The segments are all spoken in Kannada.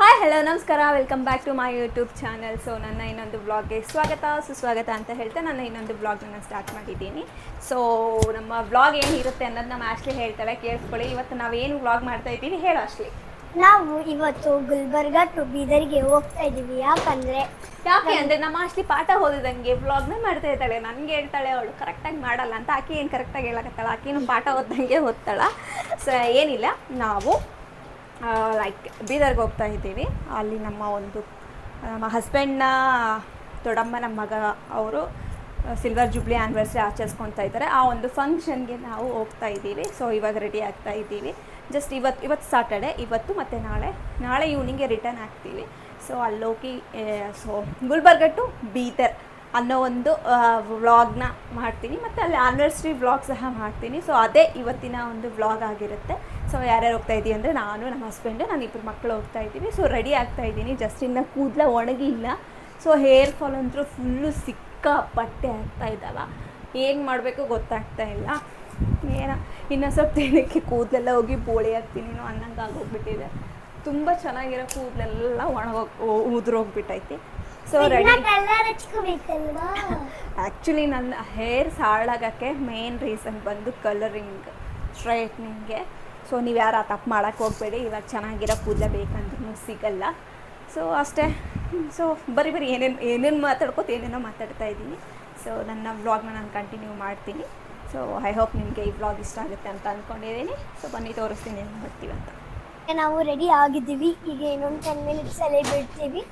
ಹಾಯ್ ಹಲೋ ನಮಸ್ಕಾರ, welcome back to my YouTube channel. So ನನ್ನ ಇನ್ನೊಂದು ವ್ಲಾಗ್ಗೆ ಸ್ವಾಗತ ಸುಸ್ವಾಗತ ಅಂತ ಹೇಳ್ತಾ ನನ್ನ ಇನ್ನೊಂದು ವ್ಲಾಗ್ನ ಸ್ಟಾರ್ಟ್ ಮಾಡಿದ್ದೀನಿ. ಸೊ ನಮ್ಮ ವ್ಲಾಗ್ ಏನಿರುತ್ತೆ ಅನ್ನೋದು ನಮ್ಮ ಆಶ್ಲಿ ಹೇಳ್ತಾಳೆ, ಕೇಳಿಸ್ಕೊಳ್ಳಿ. ಇವತ್ತು ನಾವೇನು ವ್ಲಾಗ್ ಮಾಡ್ತಾ ಇದ್ದೀವಿ ಹೇಳು ಆಶ್ಲಿ. ನಾವು ಇವತ್ತು ಗುಲ್ಬರ್ಗ ಟು ಬೀದರ್ಗೆ ಹೋಗ್ತಾ ಇದ್ದೀವಿ. ಯಾಕೆ ಅಂದರೆ ನಮ್ಮ ಆಶ್ಲಿ ಪಾಠ ಓದಿದಂಗೆ ವ್ಲಾಗ್ನ ಮಾಡ್ತಾ ಇದ್ದಾಳೆ. ನನಗೆ ಹೇಳ್ತಾಳೆ ಅವಳು ಕರೆಕ್ಟಾಗಿ ಮಾಡಲ್ಲ ಅಂತ. ಆಕೆ ಏನು ಕರೆಕ್ಟಾಗಿ ಹೇಳಕತ್ತಾಳ, ಆಕೆನೂ ಪಾಠ ಓದ್ದಂಗೆ ಓದ್ತಾಳ. ಸೊ ಏನಿಲ್ಲ, ನಾವು ಲೈಕ್ ಬೀದರ್ಗೆ ಹೋಗ್ತಾ ಇದ್ದೀವಿ. ಅಲ್ಲಿ ನಮ್ಮ ಹಸ್ಬೆಂಡ್ನ ದೊಡ್ಡಮ್ಮನ ಮಗ ಅವರು ಸಿಲ್ವರ್ ಜೂಬ್ಲಿ ಆ್ಯನಿವರ್ಸರಿ ಆಚರಿಸ್ಕೊತಾ ಇದ್ದಾರೆ. ಆ ಒಂದು ಫಂಕ್ಷನ್ಗೆ ನಾವು ಹೋಗ್ತಾ ಇದ್ದೀವಿ. ಸೊ ಇವಾಗ ರೆಡಿ ಆಗ್ತಾ ಇದ್ದೀವಿ. ಜಸ್ಟ್ ಇವತ್ತು ಸಾಟರ್ಡೆ, ಇವತ್ತು ಮತ್ತು ನಾಳೆ ಈವ್ನಿಂಗೆ ರಿಟರ್ನ್ ಆಗ್ತೀವಿ. ಸೊ ಅಲ್ಲೋಗಿ ಸೊ ಗುಲ್ಬರ್ಗ ಟು ಬೀದರ್ ಅನ್ನೋ ಒಂದು ವ್ಲಾಗ್ನ ಮಾಡ್ತೀನಿ, ಮತ್ತು ಅಲ್ಲಿ ಆ್ಯನಿವರ್ಸರಿ ವ್ಲಾಗ್ ಸಹ ಮಾಡ್ತೀನಿ. ಸೊ ಅದೇ ಇವತ್ತಿನ ಒಂದು ವ್ಲಾಗ್ ಆಗಿರುತ್ತೆ. ಸೊ ಯಾರ್ಯಾರು ಹೋಗ್ತಾ ಇದ್ದೀವಿ ಅಂದರೆ ನಾನು, ನಮ್ಮ ಹಸ್ಬೆಂಡು, ನಾನು ಇಬ್ಬರು ಮಕ್ಕಳು ಹೋಗ್ತಾ ಇದ್ದೀವಿ. ಸೊ ರೆಡಿ ಆಗ್ತಾ ಇದ್ದೀನಿ. ಜಸ್ಟ್ ಇನ್ನು ಕೂದಲ ಒಣಗಿಲ್ಲ. ಸೊ ಹೇರ್ ಫಾಲ್ ಅಂತೂ ಫುಲ್ಲು ಸಿಕ್ಕಾಪಟ್ಟೆ ಆಗ್ತಾ ಇದ್ದಾವೆ. ಏನು ಮಾಡಬೇಕು ಗೊತ್ತಾಗ್ತಾ ಇಲ್ಲ. ಇನ್ನೂ ಸ್ವಲ್ಪ ದಿನಕ್ಕೆ ಕೂದಲೆಲ್ಲ ಹೋಗಿ ಬೋಳಿ ಆಗ್ತೀನಿ ಅನ್ನಂಗೆ ಆಗೋಗ್ಬಿಟ್ಟಿದೆ. ತುಂಬ ಚೆನ್ನಾಗಿರೋ ಕೂದಲೆಲ್ಲ ಉದುರೋಗ್ಬಿಟ್ಟೈತಿ. So ready. ಆ್ಯಕ್ಚುಲಿ ನನ್ನ ಹೇರ್ಸ್ ಹಾಳಾಗೋಕ್ಕೆ ಮೇನ್ ರೀಸನ್ ಬಂದು ಕಲರಿಂಗ್, ಸ್ಟ್ರೈಟ್ನಿಂಗ್ಗೆ. ಸೊ ನೀವು ಯಾರು ಆ ತಪ್ಪು ಮಾಡೋಕ್ಕೆ ಹೋಗಬೇಡಿ. ಇವಾಗ ಚೆನ್ನಾಗಿರೋ ಕೂದಲೇ ಬೇಕಂದ್ರೂ ಸಿಗಲ್ಲ. ಸೊ ಅಷ್ಟೇ. ಸೊ ಬರೀ ಏನೇನು ಏನೇನೋ ಮಾತಾಡ್ತಾ ಇದ್ದೀನಿ. ಸೊ ನನ್ನ ವ್ಲಾಗ್ನ ನಾನು ಕಂಟಿನ್ಯೂ ಮಾಡ್ತೀನಿ. ಸೊ ಐ ಹೋಪ್ ನಿಮಗೆ ಈ ವ್ಲಾಗ್ ಇಷ್ಟ ಆಗುತ್ತೆ ಅಂತ ಅಂದ್ಕೊಂಡಿದ್ದೀನಿ. ಸೊ ಬನ್ನಿ ತೋರಿಸ್ತೀನಿ ಏನು ಮಾಡ್ತೀವಿ ಅಂತ. ನಾವು ರೆಡಿ ಆಗಿದ್ದೀವಿ. ಈಗ ಇನ್ನೊಂದು 10 ಮಿನಿಟ್ಸಲ್ಲೇ ಬಿಡ್ತೀವಿ.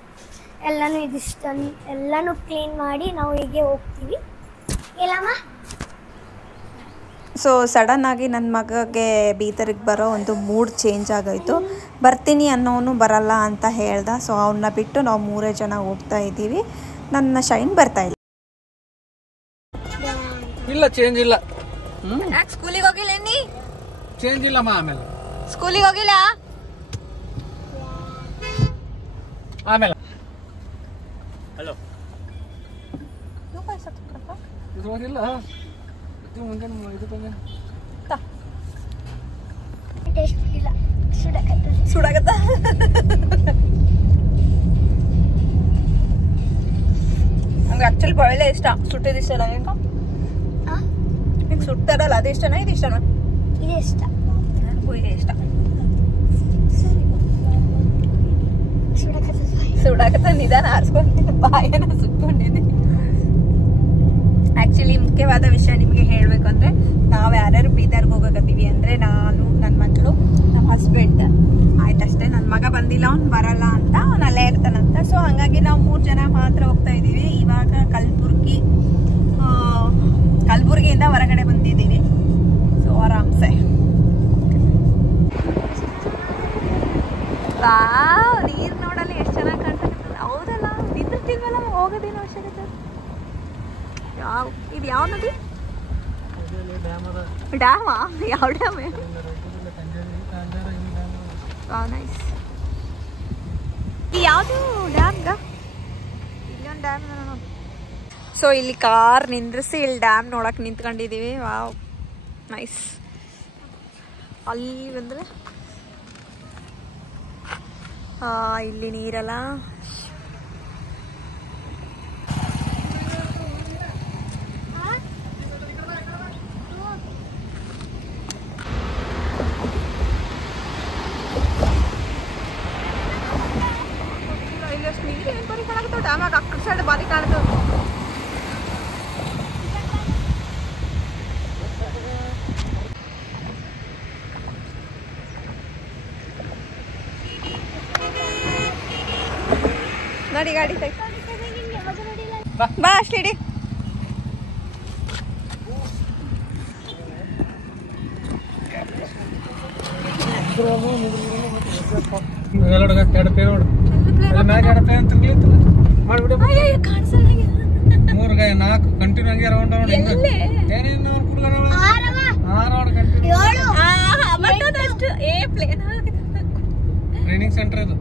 ಎಲ್ಲನೂ ಕ್ಲೀನ್ ಮಾಡಿ ನಾವು ಹೀಗೆ ಹೋಗ್ತೀವಿ. ಎಲ್ಲಮ್ಮ ಸೊ ಸಡನ್ನಾಗಿ ನನ್ನ ಮಗಗೆ ಬೀದರ್ಗೆ ಬರೋ ಒಂದು ಮೂಡ್ ಚೇಂಜ್ ಆಗೋಯ್ತು. ಬರ್ತೀನಿ ಅನ್ನೋನು ಬರಲ್ಲ ಅಂತ ಹೇಳ್ದ. ಸೊ ಅವನ್ನ ಬಿಟ್ಟು ನಾವು 3 ಜನ ಹೋಗ್ತಾ ಇದ್ದೀವಿ. ನನ್ನ ಶೈನ್ ಬರ್ತಾ ಇಲ್ಲ. ಚೇಂಜ್ ಇಲ್ಲ. ಯಾಕೆ ಸ್ಕೂಲಿಗೆ ಹೋಗಿಲ್ಲ? ಚೇಂಜ್ ಇಲ್ಲ ಆಮೇಲೆ ಸ್ಕೂಲಿಗೆ ಹೋಗಿಲ್ಲ ಆಮೇಲೆ. ಹಲೋ ಇದು ಹೋಗಿಲ್ಲ. ಟೇಸ್ಟ್ ಇಲ್ಲ. ಸುಡಾಗತ್ತ. ನಂಗೆ ಆ್ಯಕ್ಚುಲಿ ಬಾಳೆಲೆ ಇಷ್ಟ. ಸುಟ್ಟಿದ್ದು ಇಷ್ಟ ಇಲ್ಲ. ಈಗ ಸುಡ್ತಾರಲ್ಲ ಅದು ಇಷ್ಟನಾ ಇದು ಇಷ್ಟನಾ? ಇದೆ ಇಷ್ಟ. ನನಗೂ ಇದೆ ಇಷ್ಟ. ಸುಡಾಕತ್ತ ನಿಧಾನ ಆರಿಸ್ಕೊಂಡು ಬಾಯನ್ನ ಸುಟ್ಕೊಂಡಿದ್ದೀನಿ. ಆ್ಯಕ್ಚುಲಿ ಮುಖ್ಯವಾದ ವಿಷಯ ನಿಮಗೆ ಹೇಳಬೇಕು ಅಂದರೆ, ನಾವು ಯಾರ್ಯಾರು ಬೀದರ್ಗೆ ಹೋಗಕತ್ತೀವಿ ಅಂದರೆ ನಾನು, ನನ್ನ ಮಕ್ಕಳು, ನಮ್ಮ ಹಸ್ಬೆಂಡ್ ಆಯ್ತಷ್ಟೇ. ನನ್ನ ಮಗ ಬಂದಿಲ್ಲ, ಅವ್ನು ಬರಲ್ಲ ಅಂತ, ಅವ್ನು ಅಲ್ಲೇ ಇರ್ತಾನಂತ. ಸೊ ಹಾಗಾಗಿ ನಾವು 3 ಜನ ಮಾತ್ರ ಹೋಗ್ತಾ ಇದ್ದೀವಿ. ಇವಾಗ ಕಲಬುರ್ಗಿಯಿಂದ ಹೊರಗಡೆ ಬಂದಿದ್ದೀವಿ. ಸೊ ಆರಾಮ್ಸೆ. ನೀರು ನೋಡಲ್ಲ ಎಷ್ಟು ಚೆನ್ನಾಗಿ ಕಾಣ್ತಕ್ಕಂಥದ್ದು. ಹೌದಲ್ಲ, ನಿಂತಿರ್ತೀವಲ್ಲ, ಹೋಗೋದೇನು ಅವಶ್ಯಕತೆ. ಇದು ಯಾವ ನದಿ? ಡ್ಯಾಮಾ? ಯಾವ ಡ್ಯಾಮ್? ನೈಸ್. ಯಾವುದು ಡ್ಯಾಮ್ಗ? ಇಲ್ಲೊಂದು ಡ್ಯಾಮ್. ಸೊ ಇಲ್ಲಿ ಕಾರ್ ನಿಂದ್ರಿಸಿ ಇಲ್ಲಿ ಡ್ಯಾಮ್ ನೋಡಕ್ಕೆ ನಿಂತ್ಕೊಂಡಿದ್ದೀವಿ. Wow, nice. ಅಲ್ಲಿ ಬಂದರೆ ಇಲ್ಲಿ ನೀರಲ್ಲ. ಇಲ್ಲಷ್ಟು ನೀರು ಏನು ಬರೀ ಕಾಣಕತ್ತವ ಡ್ಯಾಮಾಗ. ಅಕ್ಕ ಸೈಡ್ ಬಾರಿ ಕಾಣ್ತವೆ. ನೋಡಿ ಗಾಡಿ ಬಾ ಅಷ್ಟಿಡಿ. ಟ್ರೈನಿಂಗ್ ಸೆಂಟರ್ ಇದು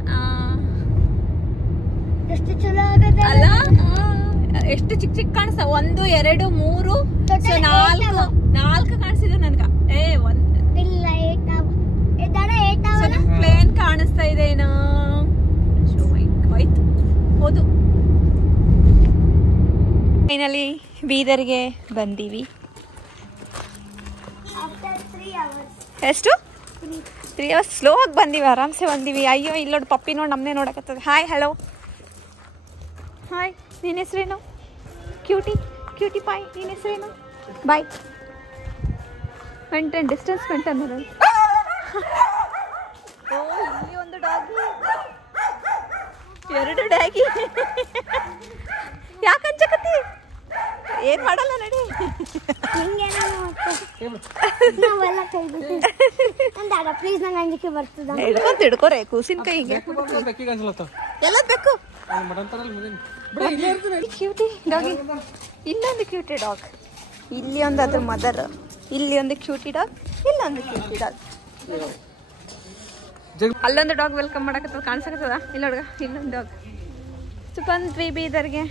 ಎಷ್ಟು ಚಲೋ ಆಗದ ಅಲ್ಲ. ಎಷ್ಟು ಚಿಕ್ಕ ಕಾಣಿಸ್ತ. 1 2 3 4 ಕಾಣಿಸಿದ್ರು ನನ್ಗ. ಇಲ್ಲ 8 ಪ್ಲೇನ್ ಕಾಣಿಸ್ತಾ ಇದೆ ಏನೋ. ಫೈನಲಿ ಬೀದರ್ಗೆ ಬಂದೀವಿ. After 3 hours. ಎಷ್ಟು 3 hours ಸ್ಲೋ ಆಗಿ ಬಂದೀವಿ, ಆರಾಮ್ಸೆ ಬಂದೀವಿ. ಅಯ್ಯೋ ಇಲ್ಲಿ ನೋಡಿ ಪಪ್ಪಿ ನೋಡಿ ನಮ್ಮನ್ನೇ ನೋಡಕತ್ತದ. Hi hello hi. ನಿನ್ನ ಹೆಸರೇನು? ಕ್ಯೂಟಿ ಪಾಯ್. ನಿನ್ನ ಹೆಸರೇನು? ಬಾಯ್. ಮೇಂಟೈನ್ ಡಿಸ್ಟೆನ್ಸ್ ಮೇಂಟೈನ್ ಮಾಡೋದು. ಓ ಇಲ್ಲಿ ಒಂದು ಡಾಗಿ, 2 ಡಾಗಿ. ಯಾಕೆ ಹಂಚಕತ್ತಿ? ಏನು ಮಾಡಲ್ಲ ನಡಿ. ನಾವೆಲ್ಲ ಕೈ ಬಿಡ್ತೀವಿ. ನಂದಾಡ ಪ್ಲೀಸ್, ನಂಗೆ ಅಂಜಿಕೆ ಬರ್ತದ. ಹಿಡ್ಕೋರೆ ಕೂಸಿನ ಕೈಗೆ ಬೆಕ್ಕಿಗೆ ಅನ್ಸಲತ್ತ ಎಲ್ಲ ಬೇಕು. ಮಟನ್ ತರಲ್ಲ ಮುಂದಿನ ಬಿಡಿ, ಇಲ್ಲೇ ಇರ್ತೀನಿ. Cutie doggy. ಇಲ್ಲೊಂದು ಕ್ಯೂಟಿ ಡಾಗ್, ಇಲ್ಲಿ ಒಂದು ಅದ್ರ ಮದರ್, ಇಲ್ಲಿ ಒಂದು ಕ್ಯೂಟಿ ಡಾಗ್, ಇಲ್ಲೊಂದು ಕ್ಯೂಟಿ ಡಾಗ್. ಅಲ್ಲೊಂದು ಡಾಗ್ ವೆಲ್ಕಮ್ ಮಾಡಕತ್ತದ, ಕಾಣಿಸಕತ್ತದ. ಇಲ್ಲ ಹುಡುಗ, ಇಲ್ಲೊಂದು ಡಾಗ್. ಬಂದ್ವಿ ಬೀದರ್ಗೆ.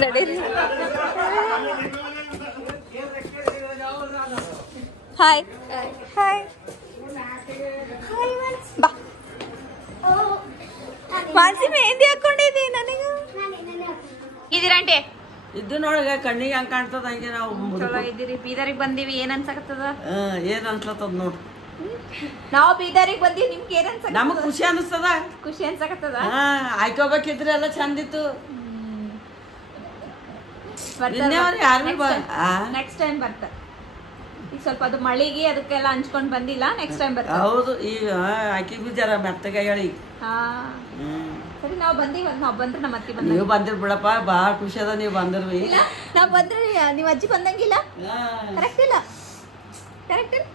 ನಡೀರಿ. ಹಾಯ್ ಹಾಯ್ ಬಾ. ಮಾನ್ಸಿ ಮೆಹಂದಿ ಹಾಕೊಂಡಿದ್ದಿ ನನಗೆ. ಇದೀರಾ ಆಂಟಿ? ಇದ್ದು ನೋಡಗ ಕಣ್ಣಿಗೆ ಹಂಗ ಕಾಣ್ತದ, ಹಂಗೆ ನಾವು ಚಲೋ ಇದ್ದೀರಿ. ಬೀದರಿಗೆ ಬಂದೀವಿ, ಏನ್ ಅನ್ಸಕತ್ತದ? ಏನ್ ಅನ್ಸ್ಲತ್ತದ ನೋಡ್ರಿ. ನಾವು ಬೀದರಿಗೆ ಬಂದೀವಿ, ನಿಮ್ಗೆ ಏನ್ ಅನ್ಸಕ? ನಮಗ್ ಖುಷಿ ಅನಿಸ್ತದ, ಖುಷಿ ಅನ್ಸಕತ್ತದ. ಆಯ್ಕೋಬೇಕಿದ್ರೆ ಎಲ್ಲ ಚಂದಿತ್ತು. ನೆಕ್ಸ್ಟ್ ಟೈಮ್ ಬರ್ತ. ಈಗ ಸ್ವಲ್ಪ ಅದು ಮಳಿಗೆ ಅದಕ್ಕೆಲ್ಲ ಹಂಚ್ಕೊಂಡ್ ಬಂದಿಲ್ಲ, ನೆಕ್ಸ್ಟ್ ಟೈಮ್ ಬರ್ತ. ಹೌದು, ಈಗ ಆಕಿ ಬಿದ್ದಾರ ಮೆತ್ತಗ ಹೇಳಿ. ಸರಿ ನಾವು ಬಂದೀವಿ, ನಾವು ಬಂದ್ರೆ ನಮ್ಮ ಅತ್ತಿ ಬಂದ. ನೀವು ಬಂದಿರ್ ಬಿಡಪ್ಪ, ಬಾಳ ಖುಷಿ ಅದ ನೀವು ಬಂದಿರ್ವಿ. ನಾವ್ ಬಂದ್ರೆ ನಿಮ್ಮ ಅಜ್ಜಿ ಬಂದಂಗಿಲ್ಲ. ಕರೆಕ್ಟ್ ಇಲ್ಲ? ಕರೆಕ್ಟ್ ಇಲ್ಲ?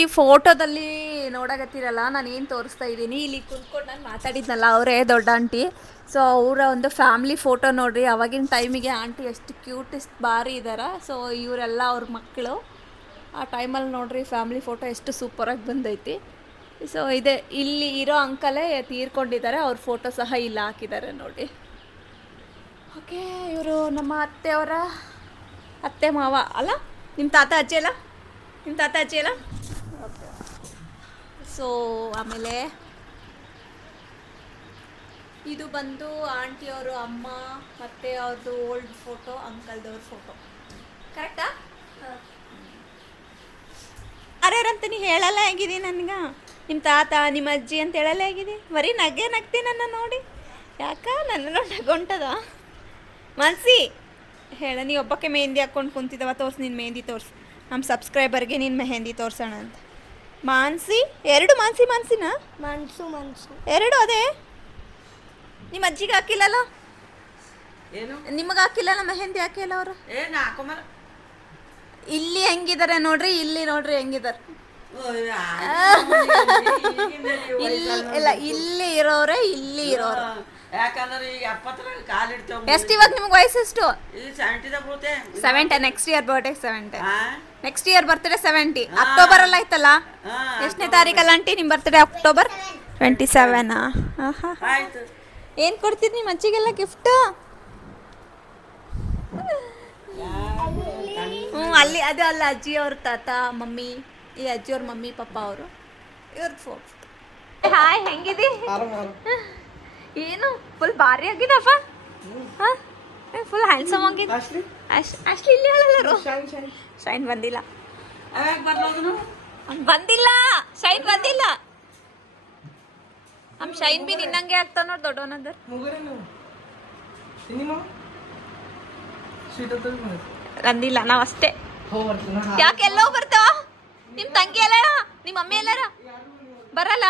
ಈ ಫೋಟೋದಲ್ಲಿ ನೋಡಕತ್ತೀರಲ್ಲ, ನಾನು ಏನು ತೋರಿಸ್ತಾ ಇದ್ದೀನಿ, ಇಲ್ಲಿ ಕುತ್ಕೊಂಡು ನಾನು ಮಾತಾಡಿದ್ನಲ್ಲ, ಅವರೇ ದೊಡ್ಡ ಆಂಟಿ. ಸೊ ಅವರ ಒಂದು ಫ್ಯಾಮ್ಲಿ ಫೋಟೋ ನೋಡ್ರಿ. ಅವಾಗಿನ ಟೈಮಿಗೆ ಆಂಟಿ ಎಷ್ಟು ಕ್ಯೂಟೆಸ್ಟ್ ಭಾರಿ ಇದ್ದಾರೆ. ಸೊ ಇವರೆಲ್ಲ ಅವ್ರ ಮಕ್ಕಳು. ಆ ಟೈಮಲ್ಲಿ ನೋಡ್ರಿ ಫ್ಯಾಮ್ಲಿ ಫೋಟೋ ಎಷ್ಟು ಸೂಪರಾಗಿ ಬಂದೈತಿ. ಸೊ ಇದೆ, ಇಲ್ಲಿ ಇರೋ ಅಂಕಲೇ ತೀರ್ಕೊಂಡಿದ್ದಾರೆ, ಅವ್ರ ಫೋಟೋ ಸಹ ಇಲ್ಲಿ ಹಾಕಿದ್ದಾರೆ ನೋಡಿ. ಓಕೆ, ಇವರು ನಮ್ಮ ಅತ್ತೆಯವರ ಅತ್ತೆ ಮಾವ ಅಲ್ಲ? ನಿಮ್ಮ ತಾತ ಅಜ್ಜಿ ಅಲ್ಲ? ನಿಮ್ಮ ತಾತ ಅಜ್ಜಿ ಅಲ್ಲ? ಸೊ ಆಮೇಲೆ ಇದು ಬಂದು ಆಂಟಿಯವರು ಅಮ್ಮ ಮತ್ತು ಅವ್ರದ್ದು ಓಲ್ಡ್ ಫೋಟೋ, ಅಂಕಲ್ದವ್ರ ಫೋಟೋ. ಕರೆಕ್ಟಾ? ಯಾರ್ಯಾರಂತ ನೀ ಹೇಳಲ್ಲ ಹೇಗಿದಿ ನನಗೆ? ನಿಮ್ಮ ತಾತ ನಿಮ್ಮ ಅಜ್ಜಿ ಅಂತ ಹೇಳಲ್ಲ ಹೇಗಿದಿ? ಬರೀ ನಗ್ತಿ ನನ್ನ ನೋಡಿ. ಯಾಕ ನನ್ನ ನಗೊಂಟದ ಮನ್ಸಿ? ಹೇಳ, ನೀ ಒಬ್ಬಕ್ಕೆ ಮೆಹಂದಿ ಹಾಕ್ಕೊಂಡು ಕುಂತಿದ್ದವ. ತೋರ್ಸು ನಿನ್ನ ಮೆಹಂದಿ, ತೋರ್ಸು ನಮ್ಮ ಸಬ್ಸ್ಕ್ರೈಬರ್ಗೆ ನಿನ್ನ ಮೆಹಂದಿ ತೋರ್ಸೋಣ ಅಂತ. ಮಾನ್ಸಿ 2 ಮಾನ್ಸಿನ ಮನ್ಸು 2 ಅದೇ. ನಿಮ್ಮ ಅಜ್ಜಿಗೆ ಹಾಕಿಲ್ಲಲ್ಲ? ಏನು ನಿಮಗೆ ಹಾಕಿಲ್ಲಲ್ಲ ಮೆಹಂದಿ? ಹಾಕಿಲ್ಲ ಅವರು. ಏನ್ ಹಾಕೊಂಬರ ಇಲ್ಲಿ ಹೆಂಗಿದ್ದಾರೆ ನೋಡ್ರಿ, ಇಲ್ಲಿ ನೋಡ್ರಿ ಹೆಂಗಿದ್ದಾರೆ. ಇಲ್ಲ, ಇಲ್ಲಿ ಇರೋರೆ, ಇಲ್ಲಿ ಇರೋರು. ಯಾಕಂದ್ರೆ ಈಗ 70 ಕಾಲಿಡ್ತೇವ. ಎಷ್ಟು ಇವಾಗ ನಿಮ್ಗೆ ವಯಸ್ಸು ಎಷ್ಟು? ಈಗ 70 ಬರುತ್ತೆ. 70. Next year birthday 70. Next year birthday 70. October ಅಲ್ಲ ಆಯ್ತಲ್ಲ? ಎಷ್ಟನೇ ತಾರೀಕಲ್ಲ ಆಂಟಿ ನಿಮ್ಮ ಬರ್ತಡೇ? ಅಕ್ಟೋಬರ್ 27. ಆಯ್ತು. ಏನು ಕೊಡ್ತೀರಿ ನಿಮ್ಮ ಅಜ್ಜಿಗೆಲ್ಲ ಗಿಫ್ಟ್? ಅಲ್ಲಿ ಅದು ಅಲ್ಲ, ಅಜ್ಜಿಯವ್ರ ತಾತ ಮಮ್ಮಿ, ಈ ಅಜ್ಜಿಯವ್ರ ಮಮ್ಮಿ ಪಪ್ಪ ಅವರು, ಇವ್ರದ್ದು ಫೋಟೋ. ಹಾಯ್, ಹೆಂಗಿದಿ? ಏನು ಫುಲ್ ಭಾರಿ ಆಗಿದಪ್ಪ. ಫುಲ್ ಹ್ಯಾಂಡ್ಸಮ್ ಆಗಿದೆ. ಅಷ್ಟು ಇಲ್ಲಿ ಹೇಳಲ್ಲ, ಶೈನ್ ಬಂದಿಲ್ಲ. ಬಂದಿಲ್ಲ, ಶೈನ್ ಬಂದಿಲ್ಲ. ನಮ್ಮ ಶೈನ್ ಬಿ ನಿನ್ನಂಗೆ ಆಗ್ತಾವ ನೋಡಿ, ದೊಡ್ಡವನಂದ್ರೆ. ಬಂದಿಲ್ಲ, ನಾವ್ ಅಷ್ಟೇ. ಯಾಕೆ ಎಲ್ಲೋ ಬರ್ತಾವ? ನಿಮ್ ತಂಗಿ ಎಲ್ಲಾರ, ನಿಮ್ಮ ಮಮ್ಮಿ ಎಲ್ಲಾರ ಬರಲ್ಲ?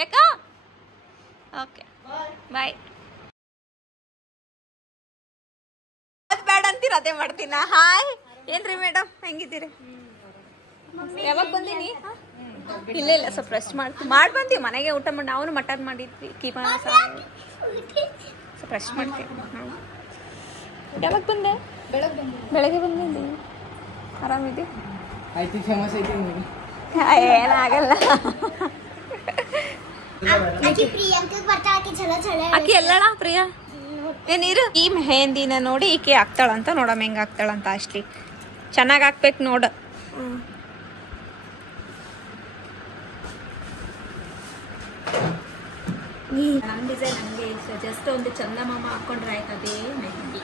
ಯಾಕ? Okay bye. ಅದು ಬೇಡ ಅಂತೀರ, ಅದೇ ಮಾಡ್ತೀನ. ಹಾಯ್, ಏನ್ರಿ ಮೇಡಮ್, ಹೆಂಗಿದ್ದೀರಿ? ಯಾವಾಗ ಬಂದೀನಿ? ಇಲ್ಲ ಇಲ್ಲ, ಸ್ವಲ್ಪ ರೆಸ್ಟ್ ಮಾಡಿ ಬಂದೀವಿ. ಮನೆಗೆ ಊಟ ಮಾಡಿ, ನಾವು ಮಟನ್ ಮಾಡಿದ್ವಿ, ಕೀಮಾ ಸ್ವಲ್ಪ ರೆಸ್ಟ್ ಮಾಡ್ತೀವಿ. ಯಾವಾಗ ಬಂದೆ? ಬೆಳಗ್ಗೆ ಬಂದೆ. ಆರಾಮಿದ್ದಿ? ಏನಾಗಲ್ಲ. ಆಕಿ ಎಲ್ಲಣ ಪ್ರಿಯಾ ಏನಿರು. ಈ ಮೆಹಂದಿನ ನೋಡಿ ಈಕೆ ಹಾಕ್ತಾಳಂತ, ನೋಡಮ್ಮ ಹೆಂಗೆ ಹಾಕ್ತಾಳಂತ. ಅಷ್ಟಲಿ ಚೆನ್ನಾಗಿ ಹಾಕ್ಬೇಕು ನೋಡು. ನಮ್ಮ ಡಿಸೈನ್ ನಮಗೆ ಇಷ್ಟ. ಜಸ್ಟ್ ಒಂದು ಚಂದಮಾಮ ಹಾಕೊಂಡ್ರೆ ಆಯ್ತು, ಅದೇ ಮೆಹಂದಿ.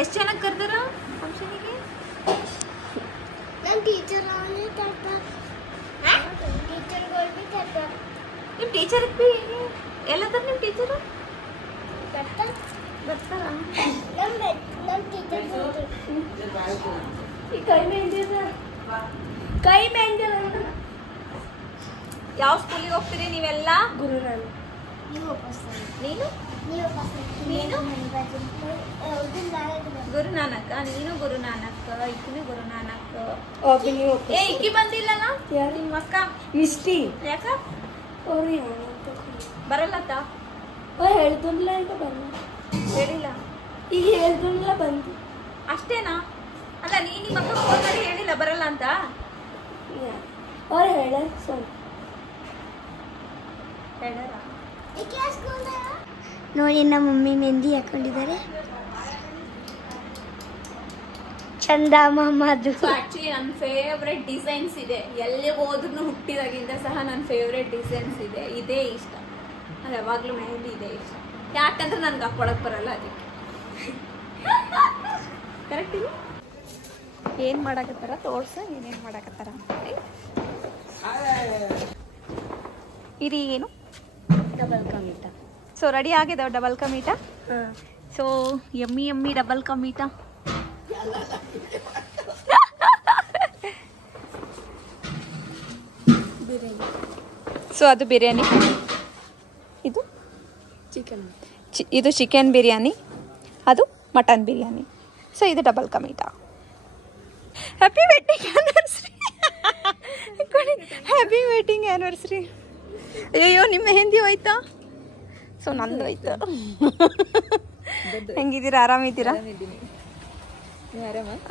ಎಷ್ಟು ಚೆನ್ನಾಗಿ ಕರ್ದಾರ ಫಂಕ್ಷನಿಗೆ. ನಮ್ಮ ಟೀಚರ್ ನಿಮ್ಮ ಟೀಚರ್ ಎಲ್ಲಾದ್ರೂ ನಿಮ್ಮ ಟೀಚರು ಬರ್ತಾರ. ಈ ಕೈ ಮೆಹಂದಿ ಕೈ ಮೆಹಂದಿ ಯಾವ ಸ್ಕೂಲಿಗೆ ಹೋಗ್ತೀರಿ ನೀವೆಲ್ಲ? ಗುರುನಾನಕ್. ನೀನು ನೀನು ಗುರುನಾನಕ್. ನೀನು ಗುರುನಾನಕ್, ಇಕ್ಕಿನೂ ಗುರುನಾನಕ್. ಏ ಇಕ್ಕಿ ಬಂದಿಲ್ಲಲ್ಲ ನಿಮ್ಮ ಅಕ್ಕ ಮಿಸ್ಟಿ ಯಾಕ ಅವ್ರು ಬರಲ್ಲತ್ತ? ಹೇಳ್ದಲ್ಲ ಅಂತ ಬರಲ್ಲ, ಹೇಳಿಲ್ಲ. ಈಗ ಹೇಳ್ದಲ್ಲ ಬಂದು ಅಷ್ಟೇನಾ? ಅಲ್ಲ ನೀನು ನಿಮ್ಮ ಅಕ್ಕ ಫೋನ್ ಮಾಡಿ ಹೇಳಿಲ್ಲ ಬರಲ್ಲ ಅಂತ? ಅವ್ರು ಹೇಳ ಸ್ವಲ್ಪ ಹೇಳಾರ. ನೋಡಿ ನಮ್ಮ ಮಮ್ಮಿ ಮೆಹಂದಿ ಹಾಕೊಂಡಿದ್ದಾರೆ. ಚಂದ ಮಾಮದು. ಸೊ ಆಕ್ಚುಲಿ ನನ್ನ ಫೇವ್ರೆಟ್ ಡಿಸೈನ್ಸ್ ಇದೆ. ಎಲ್ಲಿ ಹೋದ್ರೂ ಹುಟ್ಟಿದಾಗಿಂದ ಸಹ ನನ್ನ ಫೇವ್ರೆಟ್ ಡಿಸೈನ್ಸ್ ಇದೆ. ಇದೇ ಇಷ್ಟ. ಅದು ಯಾವಾಗಲೂ ಮೆಹಂದಿ ಇದೆ ಇಷ್ಟ. ಯಾಕಂದ್ರೆ ನನಗೆ ಹಾಕೊಳಕ್ ಬರಲ್ಲ, ಅದಕ್ಕೆ. ಕರೆಕ್ಟ್ ಇದು ಏನು ಮಾಡಕತ್ತಾರ ತೋರ್ಸ, ಏನೇನು ಮಾಡಕತ್ತಾರ ಅಂತೇಳಿ. ಇದು ಏನು ಡಬಲ್ ಕಮಿಟ. ಸೊ ರೆಡಿ ಆಗಿದೆ ಡಬಲ್ ಕಾ ಮೀಠಾ. So yummy yummy double ka ಮೀಠಾ. ಸೊ ಅದು ಬಿರಿಯಾನಿ, ಇದು ಚಿಕನ್, ಇದು ಚಿಕನ್ ಬಿರಿಯಾನಿ, ಅದು ಮಟನ್ ಬಿರಿಯಾನಿ. ಸೊ ಇದು double ka meetha. Happy wedding anniversary. Happy wedding anniversary. ಅಯ್ಯೋ ನಿಮ್ಮ ಮೆಹಂದಿ ಹೋಯ್ತಾ? ಸೊ ನಂದು ಹೋಯ್ತು. ಹೆಂಗಿದ್ದೀರಾ? ಆರಾಮಿದ್ದೀರಾ?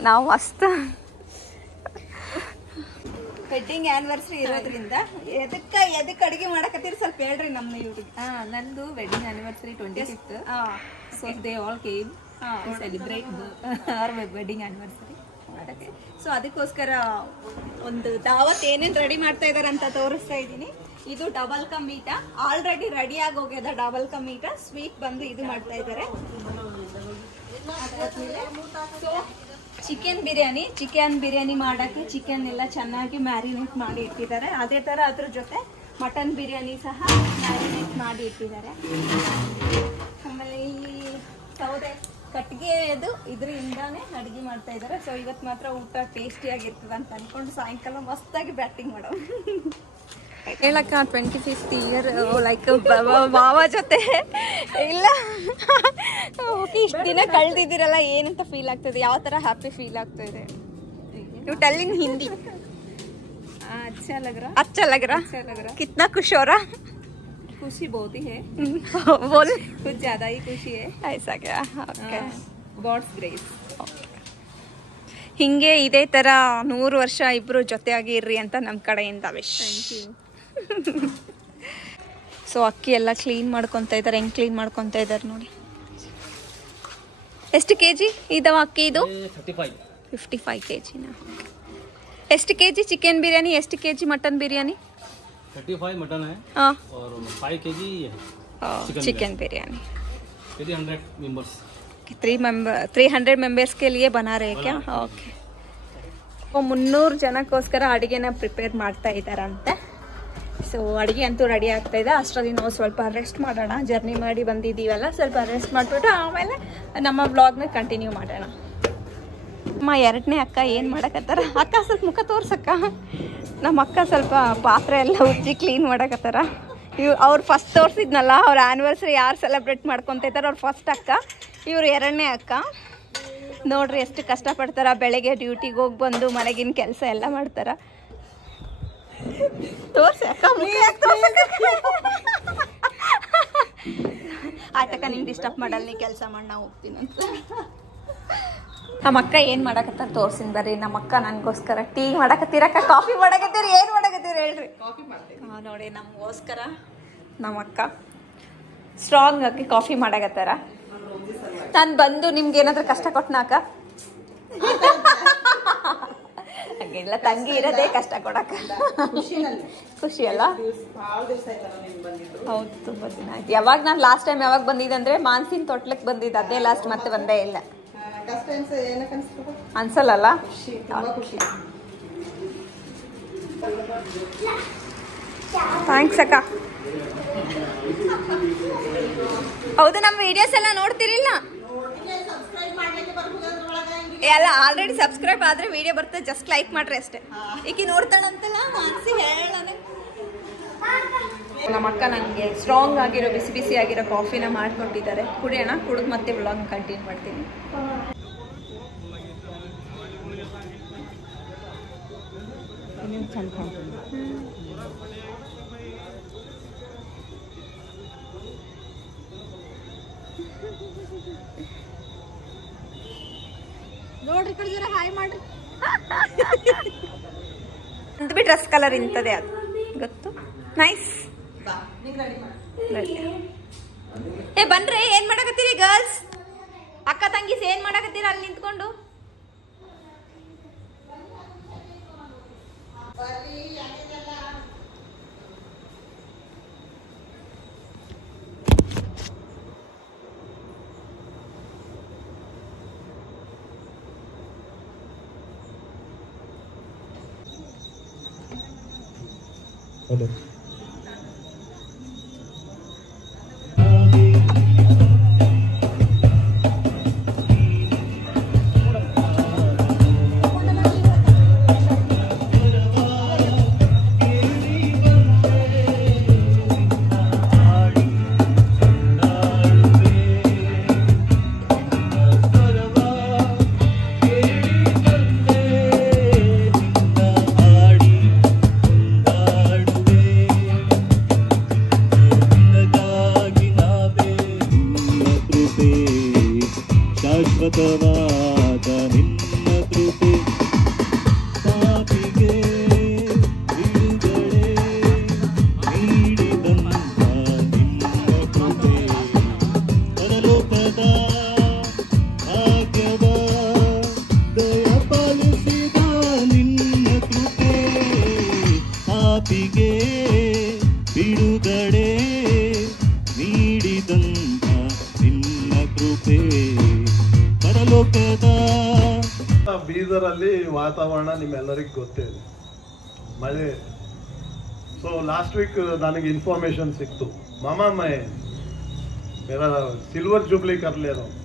ನಾವು ಮಸ್ತ್. ವೆಡ್ಡಿಂಗ್ ಆ್ಯನಿವರ್ಸರಿ ಇರೋದ್ರಿಂದ ಎದಕ್ಕೆ ಅಡುಗೆ ಮಾಡಕತ್ತೀರಿ ಸ್ವಲ್ಪ ಹೇಳ್ರಿ ನಮ್ಮ ಇವ್ರಿಗೆ. ನಂದು wedding anniversary 25th. So they all came to celebrate our wedding anniversary. So ಅದಕ್ಕೋಸ್ಕರ ಒಂದು ದಾವತ್ ಏನೇನು ರೆಡಿ ಮಾಡ್ತಾ ಇದಾರೆ ಅಂತ ತೋರಿಸ್ತಾ ಇದ್ದೀನಿ. ಇದು ಡಬಲ್ ಕಾ ಮೀಠಾ ಆಲ್ರೆಡಿ ರೆಡಿ ಆಗಿ ಹೋಗ್ಯದ. ಡಬಲ್ ಕಾ ಮೀಠಾ ಸ್ವೀಟ್ ಬಂದು ಇದು ಮಾಡ್ತಾ ಇದ್ದಾರೆ. ಸೊ ಚಿಕನ್ ಬಿರಿಯಾನಿ ಮಾಡಕ್ಕೆ ಚಿಕನ್ ಎಲ್ಲ ಚೆನ್ನಾಗಿ ಮ್ಯಾರಿನೇಟ್ ಮಾಡಿ ಇಟ್ಟಿದ್ದಾರೆ. ಅದೇ ತರ ಅದ್ರ ಜೊತೆ ಮಟನ್ ಬಿರಿಯಾನಿ ಸಹ ಮ್ಯಾರಿನೇಟ್ ಮಾಡಿ ಇಟ್ಟಿದ್ದಾರೆ. ಆಮೇಲೆ ಈ ಸೌದೆ ಕಟ್ಟಿಗೆ ಇದರಿಂದಾನೇ ಅಡುಗೆ ಮಾಡ್ತಾ ಇದ್ದಾರೆ. ಸೊ ಇವತ್ತು ಮಾತ್ರ ಊಟ ಟೇಸ್ಟಿಯಾಗಿರ್ತದೆ ಅಂತ ಅನ್ಕೊಂಡು ಸಾಯಂಕಾಲ ಮಸ್ತಾಗಿ ಬ್ಯಾಟಿಂಗ್ ಮಾಡೋ ಹೇಳಕ್ಕ. 25th ಇಯರ್ ಲೈಕ್ ಮಾವ ಜೊತೆ ಇಲ್ಲ ಓಕೆ. ಇಷ್ಟು ದಿನ ಕಳೆದಿದ್ದೀರಲ್ಲ, ಏನಂತ ಫೀಲ್ ಆಗ್ತದೆ? ಯಾವ ಥರ ಹ್ಯಾಪಿ ಫೀಲ್ ಆಗ್ತಾ ಇದೆ? You tell in Hindi. अच्छा लग रहा, अच्छा लग रहा. कितना खुश हो रहा? खुशी बहुत ही है, बोल. कुछ ज्यादा ही खुशी है. ऐसा क्या? ओके. God's grace. ಹಿಂಗೆ ಇದೇ ತರ 100 ವರ್ಷ ಇಬ್ರು ಜೊತೆಯಾಗಿ ಇರ್ರಿ ಅಂತ ನಮ್ಮ ಕಡೆಯಿಂದ ವಿಶ್. ಸೊ ಅಕ್ಕಿ ಎಲ್ಲ ಕ್ಲೀನ್ ಮಾಡ್ಕೊತಾ ಇದ್ದಾರೆ. ಹೆಂಗೆ ಕ್ಲೀನ್ ಮಾಡ್ಕೊತಾ ಇದ್ದಾರೆ ನೋಡಿ. ಎಷ್ಟು ಕೆಜಿ ಇದಾವ ಅಕ್ಕಿ? ಇದು 55 kg. ಎಷ್ಟು ಕೆಜಿ ಚಿಕನ್ ಬಿರಿಯಾನಿ, ಎಷ್ಟು ಕೆಜಿ ಮಟನ್ ಬಿರಿಯಾನಿ? 35 मटन है हाँ और 5 kg chicken biryani. 300 members. 300 members के लिए बना रहे क्या? ओके. 300 ಜನಕ್ಕೋಸ್ಕರ ಅಡುಗೆನ ಪ್ರಿಪೇರ್ ಮಾಡ್ತಾ ಇದ್ದಾರಂತೆ. ಸೊ ಅಡುಗೆ ಅಂತೂ ರೆಡಿ ಆಗ್ತಾ ಇದೆ. ಅಷ್ಟರಲ್ಲಿ ನಾವು ಸ್ವಲ್ಪ ರೆಸ್ಟ್ ಮಾಡೋಣ. ಜರ್ನಿ ಮಾಡಿ ಬಂದಿದ್ದೀವಲ್ಲ, ಸ್ವಲ್ಪ ರೆಸ್ಟ್ ಮಾಡಿಬಿಟ್ಟು ಆಮೇಲೆ ನಮ್ಮ ವ್ಲಾಗ್ನ ಕಂಟಿನ್ಯೂ ಮಾಡೋಣ. ನಮ್ಮ ಎರಡನೇ ಅಕ್ಕ ಏನು ಮಾಡಕತ್ತಾರ? ಅಕ್ಕ ಸ್ವಲ್ಪ ಮುಖ ತೋರ್ಸಕ್ಕ. ನಮ್ಮ ಅಕ್ಕ ಸ್ವಲ್ಪ ಪಾತ್ರೆ ಎಲ್ಲ ಉಜ್ಜಿ ಕ್ಲೀನ್ ಮಾಡಕತ್ತಾರ. ಅವ್ರು ಫಸ್ಟ್ ತೋರಿಸಿದ್ನಲ್ಲ, ಅವ್ರ ಆ್ಯನಿವರ್ಸರಿ ಯಾರು ಸೆಲೆಬ್ರೇಟ್ ಮಾಡ್ಕೊತ ಇದ್ದಾರೆ, ಅವ್ರು ಫಸ್ಟ್ ಅಕ್ಕ, ಇವ್ರು ಎರಡನೇ ಅಕ್ಕ. ನೋಡ್ರಿ ಎಷ್ಟು ಕಷ್ಟಪಡ್ತಾರ. ಬೆಳಗ್ಗೆ ಡ್ಯೂಟಿಗೆ ಹೋಗಿ ಬಂದು ಮನೆಗಿನ ಕೆಲಸ ಎಲ್ಲ ಮಾಡ್ತಾರ. ತೋರ್ಸಿ ಅಕ್ಕ ಆಯ್ತಕ್ಕ, ನಿಂಗೆ ಡಿಸ್ಟರ್ಬ್ ಮಾಡಲ್ಲ, ನೀ ಕೆಲಸ ಮಾಡಿ ನಾ ಹೋಗ್ತೀನಿ ಅಂತ. ನಮ್ಮ ಅಕ್ಕ ಏನು ಮಾಡಕತ್ತಾರ ತೋರ್ಸಿನ್ ಬರ್ರಿ. ನಮ್ಮ ಅಕ್ಕ ನನಗೋಸ್ಕರ ಟೀ ಮಾಡಕತ್ತೀರಕ್ಕ, ಕಾಫಿ ಮಾಡಕತ್ತೀರಿ, ಏನು ಮಾಡಕತ್ತೀರಿ ಹೇಳ್ರಿ? ಹಾಂ ನೋಡಿ, ನಮಗೋಸ್ಕರ ನಮ್ಮ ಅಕ್ಕ ಸ್ಟ್ರಾಂಗ್ ಆಗಿ ಕಾಫಿ ಮಾಡಕತ್ತಾರ. ನಾನು ಬಂದು ನಿಮ್ಗೆ ಏನಾದ್ರೂ ಕಷ್ಟ ಕೊಟ್ಟನಾಕ? ಹಾಗೆಲ್ಲ ತಂಗಿ ಇರೋದೇ ಕಷ್ಟ ಕೊಡಕ್ಕ. ಖುಷಿ ಅಲ್ಲ? ಹೌದು, ತುಂಬ ದಿನ ಆಯ್ತು. ಯಾವಾಗ ನಾನು ಲಾಸ್ಟ್ ಟೈಮ್ ಯಾವಾಗ ಬಂದಿದ್ದೆ ಅಂದರೆ ಮಾನ್ಸಿನ ತೊಟ್ಲಕ್ಕೆ ಬಂದಿದ್ದೆ, ಅದೇ ಲಾಸ್ಟ್, ಮತ್ತೆ ಬಂದೇ ಇಲ್ಲ. ಅನ್ಸಲ್ಲ? ಥ್ಯಾಂಕ್ಸ್ ಅಕ್ಕ. ಹೌದು, ನಮ್ಮ ವಿಡಿಯೋಸ್ ಎಲ್ಲ ನೋಡ್ತಿರಿಲ್ಲ? ಎಲ್ಲ ಆಲ್ರೆಡಿ ಸಬ್ಸ್ಕ್ರೈಬ್ ಆದ್ರೆ ವಿಡಿಯೋ ಬರ್ತದೆ, ಜಸ್ಟ್ ಲೈಕ್ ಮಾಡ್ರಿ ಅಷ್ಟೇ. ಈಕಿ ನೋಡ್ತಾಳಂತಲ್ಲ ಮಾನ್ಸಿ ಹೇಳ. ನಮ್ಮ ಅಕ್ಕ ನನಗೆ ಸ್ಟ್ರಾಂಗ್ ಆಗಿರೋ ಬಿಸಿ ಬಿಸಿ ಆಗಿರೋ ಕಾಫಿನ ಮಾಡ್ಕೊಟ್ಟಿದ್ದಾರೆ. ಕುಡಿಯೋಣ, ಕುಡಿದು ಮತ್ತೆ ವ್ಲಾಗ್ ಕಂಟಿನ್ಯೂ ಮಾಡ್ತೀನಿ. ಚಂದ ಕಾಣ್ತದೆ. ನೋಡ್ರಿ ಕಡೆ ಜರ ಹಾಯ್ ಮಾಡ್ರಿ. ಬಿ ಡ್ರೆಸ್ ಕಲರ್ ಇಂಥದೇ ಅದು ಗೊತ್ತು. ನೈಸ್. ಏ ಬನ್ರಿ, ಏನ್ ಮಾಡಕತ್ತೀರಿ ಗರ್ಲ್ಸ್? ಅಕ್ಕ ತಂಗಿಸ್ ಏನ್ ಮಾಡಕತ್ತೀರ ಅಲ್ಲಿ ನಿಂತ್ಕೊಂಡು? Hello. ಶಾಶ್ವತವಾದ ನಿನ್ನ ಕೃಪೆ ಪಾಪಿಗೆ ಬಿಡುಗಡೆ ನೀಡಿದಂತ ನಿನ್ನ ಕೃಪೆ ಪರಲೋಕದ ಭಾಗ್ಯದ ದಯ ಪಾಲಿಸಿದ ನಿನ್ನ ಕೃಪೆ ಪಾಪಿಗೆ ಬಿಡುಗಡೆ ನೀಡಿದಂತ ನಿನ್ನ ಕೃಪೆ. ಬೀದರಲ್ಲಿ ವಾತಾವರಣ ನಿಮ್ಮೆಲ್ಲರಿಗೂ ಗೊತ್ತೇ ಇದೆ, ಮಳೆ. ಸೊ ಲಾಸ್ಟ್ ವೀಕ್ ನನಗೆ ಇನ್ಫಾರ್ಮೇಶನ್ ಸಿಕ್ತು, मामा मैं मेरा सिल्वर जुबली कर ले रहा हूँ,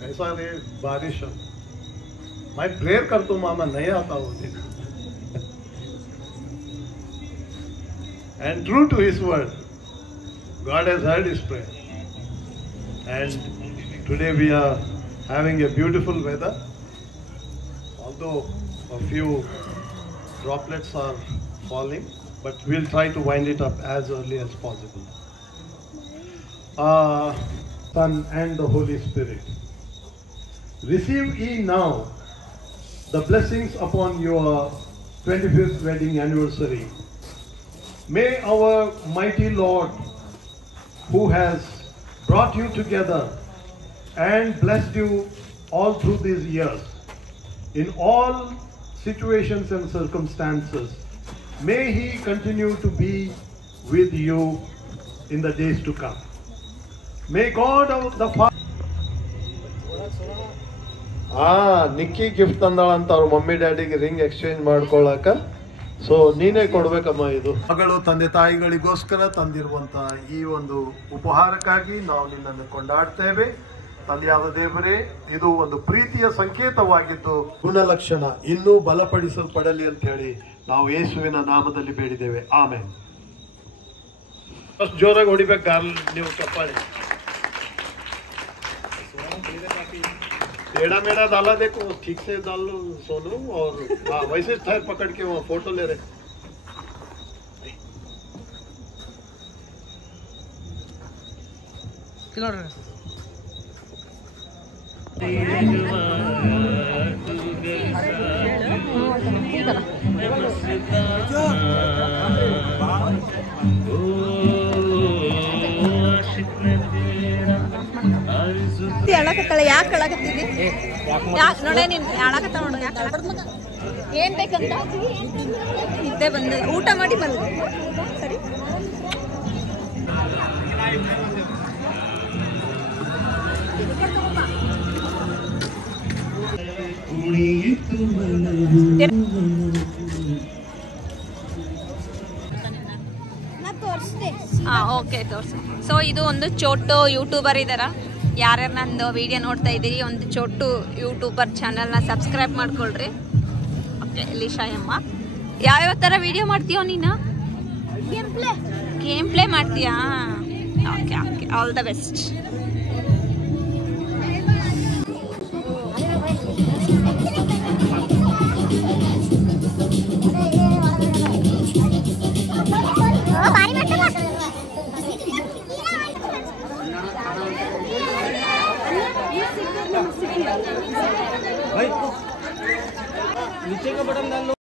कैसा रे बारिश. मैं प्रेयर करता हूँ मामा, नहीं आता वो दिन. And true to his word, God has heard his prayer. And today we are having a beautiful weather, although a few droplets are falling, but we'll try to wind it up as early as possible. Son and the Holy Spirit, receive ye now the blessings upon your 25th wedding anniversary. May our mighty Lord, who has brought you together and blessed you all through these years, in all situations and circumstances, may He continue to be with you in the days to come. May God the Father. Nikki gift ತಂದಾಳಂತ ಅವ್ರ ಮಮ್ಮಿ ಡ್ಯಾಡಿಗೆ ರಿಂಗ್ ಎಕ್ಸ್ಚೇಂಜ್ ಮಾಡ್ಕೊಳ್ಳಾಕ. ಸೊ ನೀನೇ ಕೊಡ್ಬೇಕಮ್ಮ ಇದು. ಮಗಳು ತಂದೆ ತಾಯಿಗಳಿಗೋಸ್ಕರ ತಂದಿರುವಂತ ಈ ಒಂದು ಉಪಹಾರಕ್ಕಾಗಿ ನಾವು ನಿನ್ನನ್ನು ಕೊಂಡಾಡ್ತೇವೆ. ತಂದೆಯಾದ ದೇವರೇ, ಇದು ಒಂದು ಪ್ರೀತಿಯ ಸಂಕೇತವಾಗಿದ್ದು ಗುಣಲಕ್ಷಣ ಇನ್ನೂ ಬಲಪಡಿಸಲ್ಪಡಲಿ ಅಂತ ಹೇಳಿ ನಾವು ಯೇಸುವಿನ ನಾಮದಲ್ಲಿ ಬೇಡಿದ್ದೇವೆ. ಆಮೇಲೆ ಫಸ್ಟ್ ಜೋರಾಗಿ ಹೊಡಿಬೇಕು ಗಾರ್ಲ್ ನೀವು ಚಪ್ಪಾಳಿ. टेढ़ा मेढ़ा डाला देखो, ठीक से डाल लो सोनू. और हाँ, वैसे ठहर पकड़ के वहाँ फोटो ले रहे. ಅಳಕತ್ತಾಳೆ. ಯಾಕೆ ಅಳಕತ್ತಿದ್ದಿ? ಯಾಕೆ ನೋಡೇ ನೀನು ಅಳಕತ್ತ ನೋಡು. ಯಾಕೆ ಏನ್ ಬೇಕಂತ ಇದ್ದೇ ಬಂದು ಊಟ ಮಾಡಿ ಮಲ್ಗು ಸರಿ. ಓಕೆ ತೋರಿಸಿ. ಸೊ ಇದು ಒಂದು ಚೋಟು ಯೂಟ್ಯೂಬರ್ ಇದ್ದಾರ. ಯಾರ್ಯಾರು ನಂದು ವಿಡಿಯೋ ನೋಡ್ತಾ ಇದ್ದೀರಿ, ಒಂದು ಚೋಟು ಯೂಟ್ಯೂಬರ್ ಚಾನಲ್ನ ಸಬ್ಸ್ಕ್ರೈಬ್ ಮಾಡ್ಕೊಳ್ರಿ. ಓಕೆ, ಲಿಶಾ ಅಮ್ಮ. ಯಾವ್ಯಾವ ಥರ ವಿಡಿಯೋ ಮಾಡ್ತೀಯೋ ನೀನು? ಗೇಮ್ ಪ್ಲೇ ಮಾಡ್ತೀಯಾ? Okay okay, all the best. नीचे का बटन डाल लो।